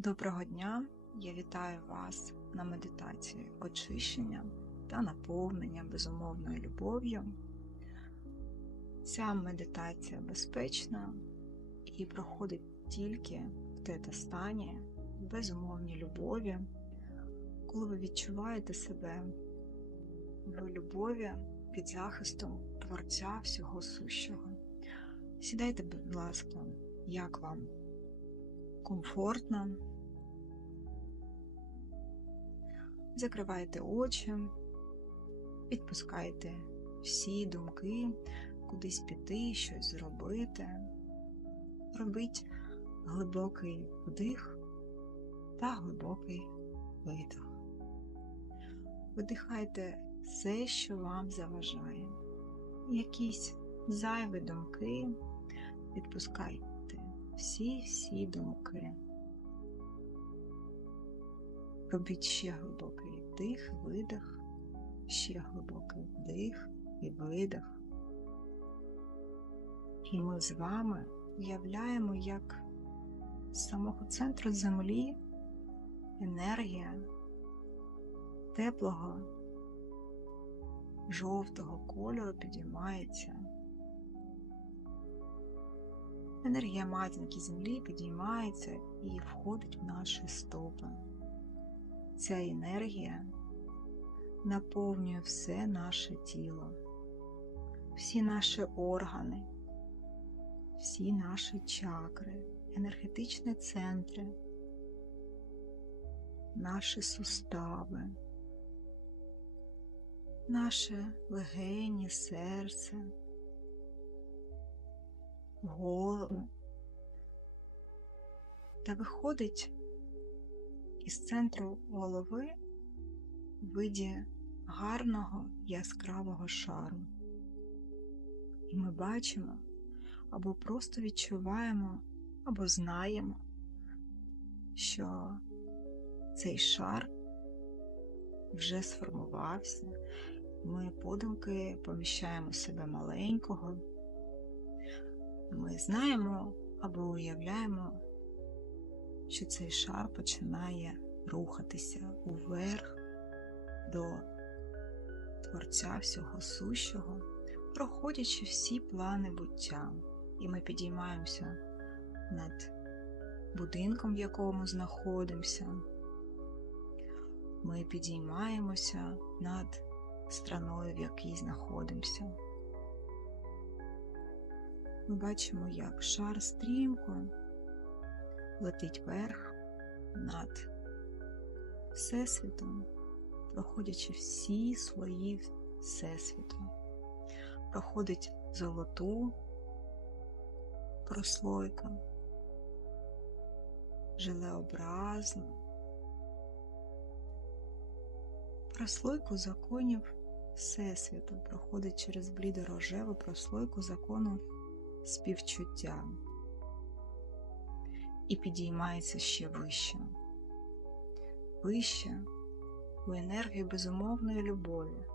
Доброго дня! Я вітаю вас на медитації очищення та наповнення безумовною любов'ю. Ця медитація безпечна і проходить тільки в тета-стані, безумовній любові, коли ви відчуваєте себе в любові під захистом Творця всього сущого. Сідайте, будь ласка, як вам комфортно. Закривайте очі, відпускайте всі думки, кудись піти, щось зробити. Робіть глибокий вдих та глибокий видих. Видихайте все, що вам заважає. Якісь зайві думки відпускайте всі-всі думки. Робіть ще глибокий вдих, видих, ще глибокий вдих і видих. І ми з вами уявляємо, як з самого центру землі енергія теплого, жовтого кольору підіймається. Енергія матінки землі підіймається і входить в наші стопи. Ця енергія наповнює все наше тіло, всі наші органи, всі наші чакри, енергетичні центри, наші сустави, наше легені, серце, голову та виходить із центру голови в виді гарного яскравого шару. І ми бачимо або просто відчуваємо, або знаємо, що цей шар вже сформувався, ми подумки поміщаємо себе маленького. Ми знаємо або уявляємо, що цей шар починає рухатися уверх до Творця всього сущого, проходячи всі плани буття, і ми підіймаємося над будинком, в якому знаходимося. Ми підіймаємося над страною, в якій знаходимося. Ми бачимо, як шар стрімко летить вверх над Всесвітом, проходячи всі слої Всесвіту, проходить золоту прослойку, желеобразну, прослойку законів Всесвіту, проходить через блідорожеву прослойку закону співчуття і підіймається ще вище, вище у енергію безумовної любові.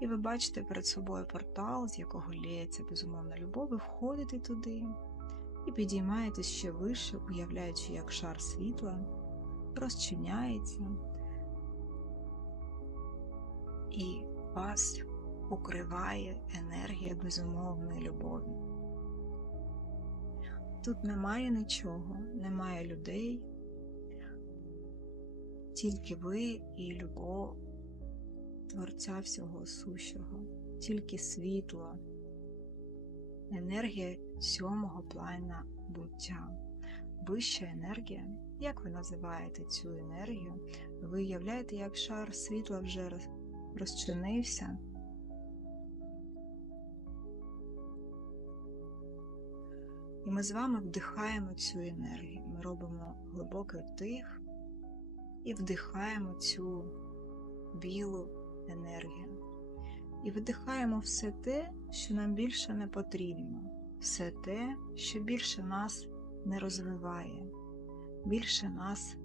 І ви бачите перед собою портал, з якого лється безумовна любов, ви входите туди і підіймаєтесь ще вище, уявляючи, як шар світла розчиняється і вас укриває енергія безумовної любові. Тут немає нічого, немає людей, тільки ви і любов Творця всього сущого, тільки світло, енергія сьомого плана буття, вища енергія. Як ви називаєте цю енергію? Ви уявляєте, як шар світла вже розчинився. Ми з вами вдихаємо цю енергію. Ми робимо глибокий вдих і вдихаємо цю білу енергію. І видихаємо все те, що нам більше не потрібно, все те, що більше нас не розвиває, більше нас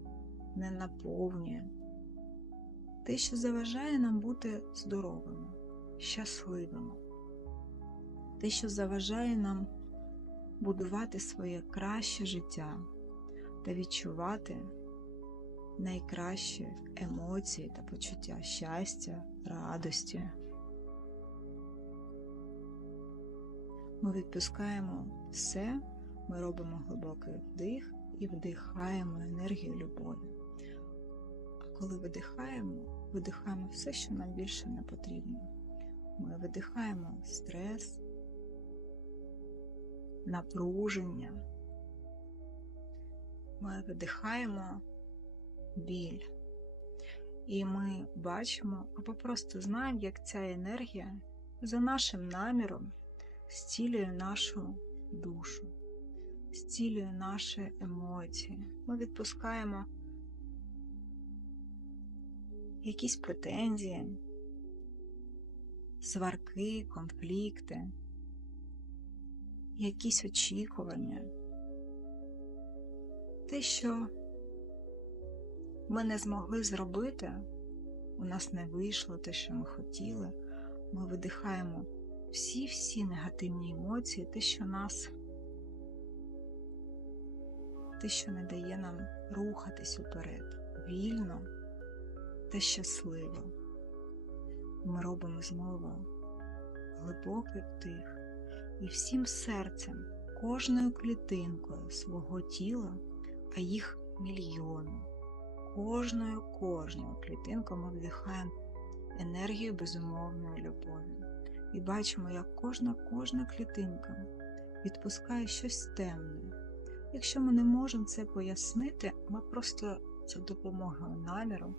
не наповнює, те, що заважає нам бути здоровими, щасливими, те, що заважає нам будувати своє краще життя, та відчувати найкращі емоції та почуття щастя, радості. Ми відпускаємо все, ми робимо глибокий вдих і вдихаємо енергію любові. А коли видихаємо, видихаємо все, що нам більше не потрібно. Ми видихаємо стрес, напруження. Ми видихаємо біль. І ми бачимо або просто знаємо, як ця енергія за нашим наміром зцілює нашу душу, зцілює наші емоції. Ми відпускаємо якісь претензії, сварки, конфлікти, якісь очікування. Те, що ми не змогли зробити, у нас не вийшло те, що ми хотіли, ми видихаємо всі-всі негативні емоції, те, що нас, те, що не дає нам рухатись уперед, вільно та щасливо. Ми робимо знову глибокий вдих і всім серцем, кожною клітинкою свого тіла, а їх мільйони. Кожною кожною клітинкою ми вдихаємо енергію безумовної любові. І бачимо, як кожна кожна клітинка відпускає щось темне. Якщо ми не можемо це пояснити, ми просто за допомогою наміру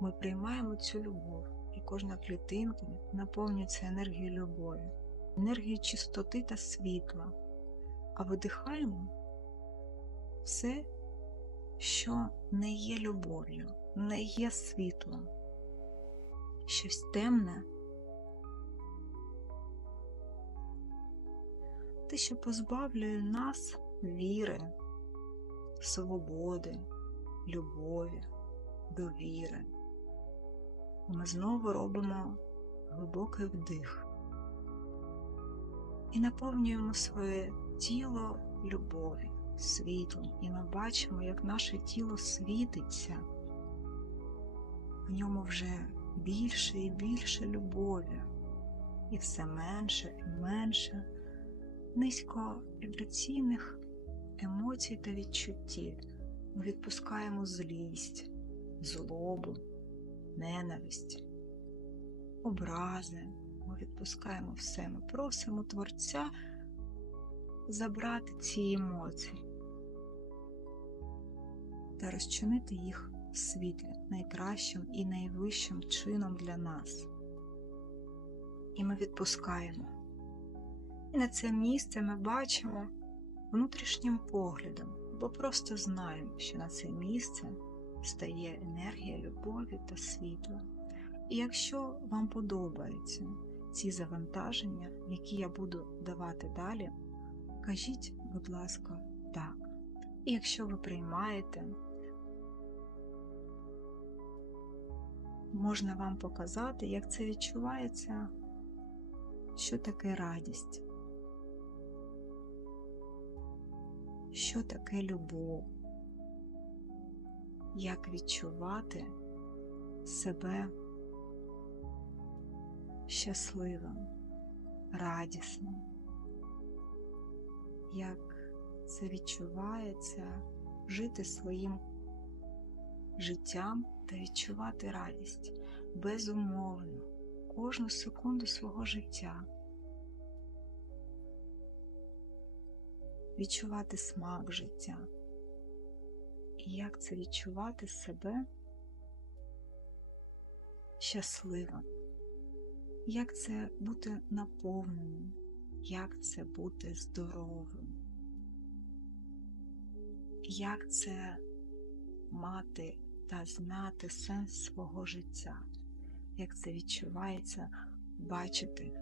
ми приймаємо цю любов, і кожна клітинка наповнюється енергією любові, енергією чистоти та світла, а видихаємо все, що не є любов'ю, не є світлом, щось темне, те, що позбавлює нас віри, свободи, любові, довіри. Ми знову робимо глибокий вдих і наповнюємо своє тіло любов'ю, світлом, і ми бачимо, як наше тіло світиться, в ньому вже більше і більше любові, і все менше і менше низьковібраційних емоцій та відчуттів. Ми відпускаємо злість, злобу, ненависть, образи. Ми відпускаємо все. Ми просимо Творця забрати ці емоції та розчинити їх в світлі найкращим і найвищим чином для нас. І ми відпускаємо. І на це місце ми бачимо внутрішнім поглядом, бо просто знаємо, що на це місце стає енергія любові та світла. І якщо вам подобаються ці завантаження, які я буду давати далі, кажіть, будь ласка, так. І якщо ви приймаєте, можна вам показати, як це відчувається, що таке радість. що таке любов, як відчувати себе щасливим, радісним, як це відчувається жити своїм життям та відчувати радість безумовно кожну секунду свого життя. відчувати смак життя. І як це відчувати себе щасливим, як це бути наповненим, як це бути здоровим, як це мати та знати сенс свого життя, як це відчувається бачити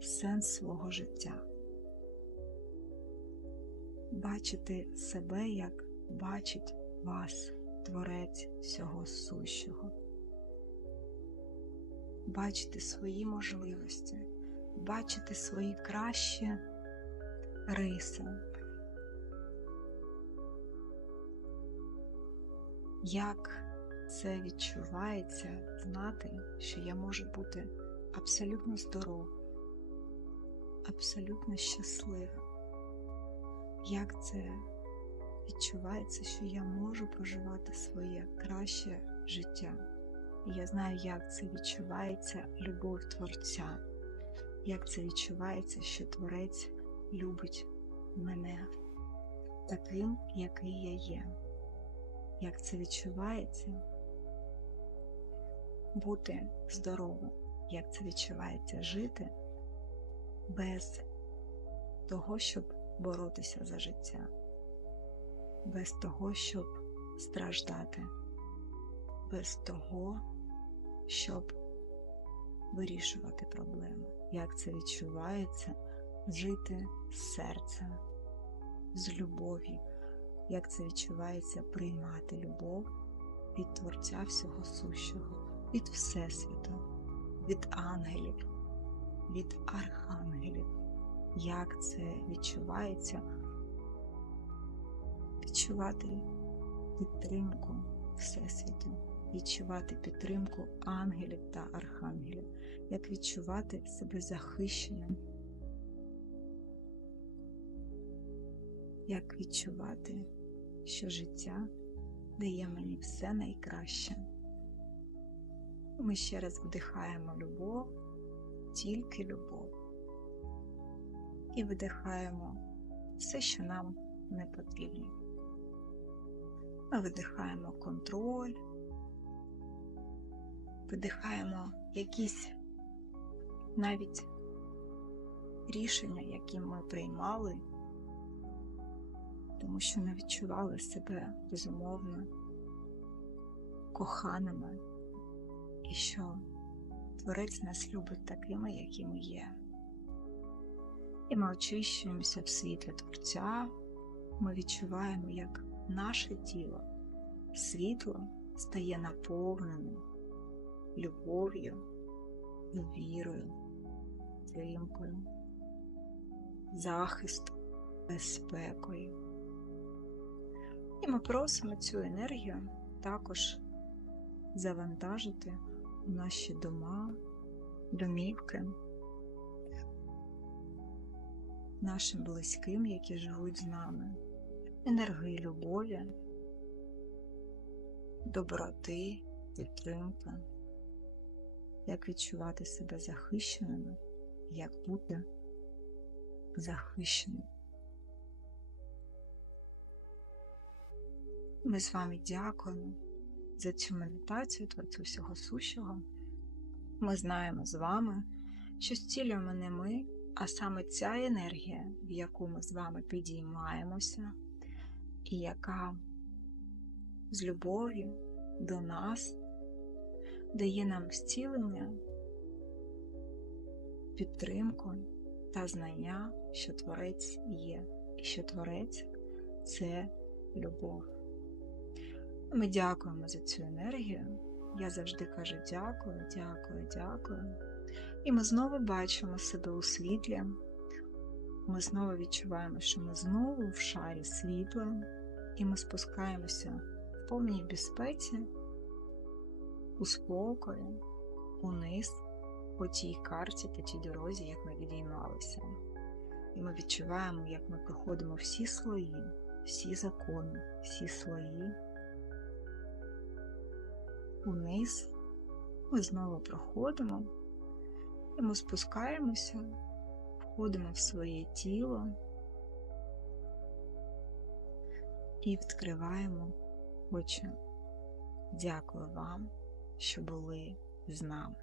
сенс свого життя? Бачити себе, як бачить вас, Творець всього сущого, бачити свої можливості, бачити свої кращі риси, як це відчувається знати, що я можу бути абсолютно здорова, абсолютно щаслива. Як це відчувається, що я можу проживати своє краще життя. І я знаю, як це відчувається любов Творця, як це відчувається, що Творець любить мене таким, який я є. Як це відчувається бути здоровим, як це відчувається жити без того, щоб боротися за життя, без того, щоб страждати, без того, щоб вирішувати проблеми. Як це відчувається? Жити з серцем, з любов'ю, як це відчувається? Приймати любов від Творця всього сущого, від Всесвіту, від ангелів, від архангелів, як це відчувається? Відчувати підтримку Всесвіту, відчувати підтримку ангелів та архангелів, як відчувати себе захищеним, як відчувати, що життя дає мені все найкраще. Ми ще раз вдихаємо любов, тільки любов, і видихаємо все, що нам не потрібно. Ми видихаємо контроль, видихаємо якісь навіть рішення, які ми приймали, тому що не відчували себе безумовно коханими. І що Творець нас любить такими, які ми є. І ми очищуємося в світлі Творця, ми відчуваємо, як наше тіло, світло стає наповненим любов'ю, вірою, підтримкою, захистом, безпекою. І ми просимо цю енергію також завантажити у наші дома, домівки, нашим близьким, які живуть з нами, енергії любові, доброти, підтримки, як відчувати себе захищеними, як бути захищеним. Ми з вами дякуємо за цю медитацію Творцю всього сущого. Ми знаємо з вами, що зцілюємо не ми, а саме ця енергія, в яку ми з вами підіймаємося, і яка з любов'ю до нас дає нам зцілення, підтримку та знання, що Творець є, і що Творець це любов. Ми дякуємо за цю енергію. Я завжди кажу дякую, дякую, дякую. І ми знову бачимо себе у світлі. Ми знову відчуваємо, що ми знову в шарі світла, і ми спускаємося в повній безпеці, у спокої, униз по тій карті та тій дорозі, як ми відіймалися. І ми відчуваємо, як ми проходимо всі слої, всі закони, всі слої униз. Ми знову проходимо, і ми спускаємося, входимо в своє тіло і відкриваємо очі. Дякую вам, що були з нами.